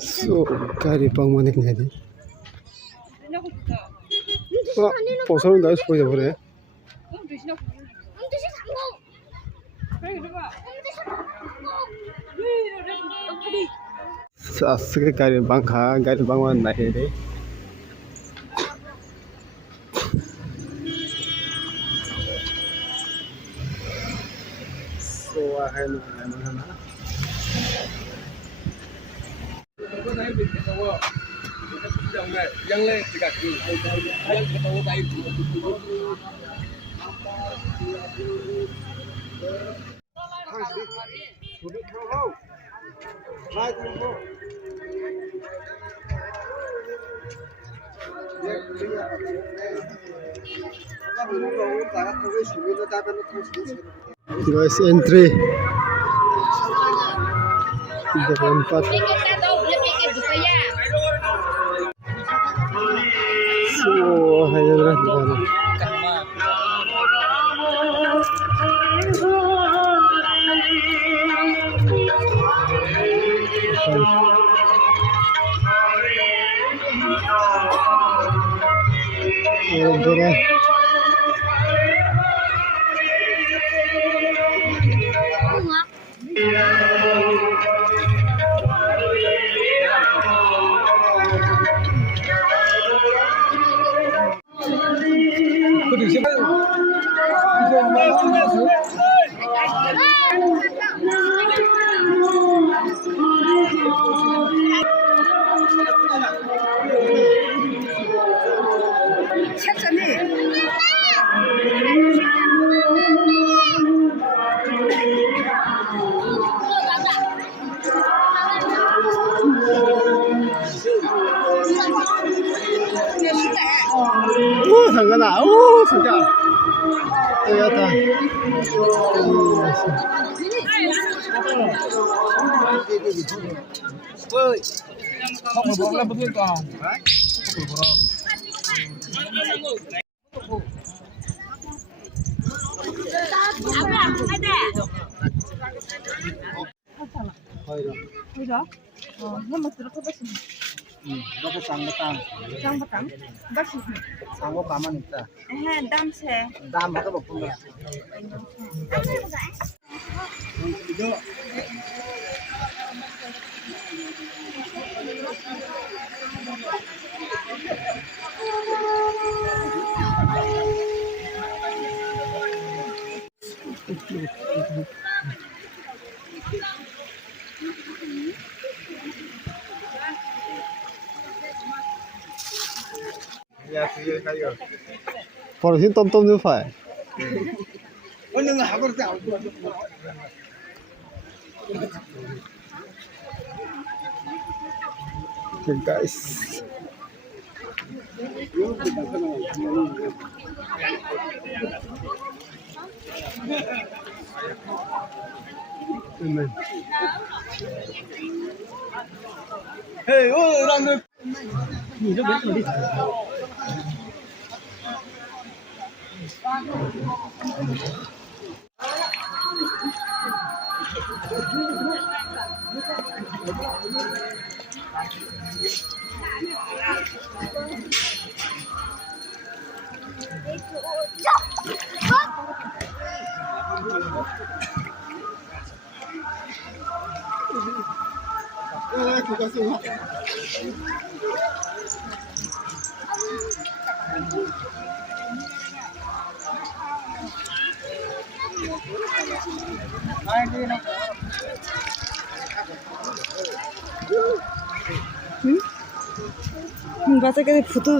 So, kari pang manik niya di. Poso na ispo ya bore. Asli kari bang man nahi de. So, ahan na. Yang le dekat ni. Yang ketemu kain. Guys, entry. Tidak lompat. So, ayo dah jalan. Thằng nào thằng cha Toyota không có bóng là bất nhiên còn Berapa sang batang? Sang batang? Bersih. Sang apa kaman itu? Dam se. Dam apa pun? Còn xin tôm như phải. Okay, guys. Amen. Hey, oh, đang được. Nhìn cho biết rồi đi. বাচ্চাকে ফুটো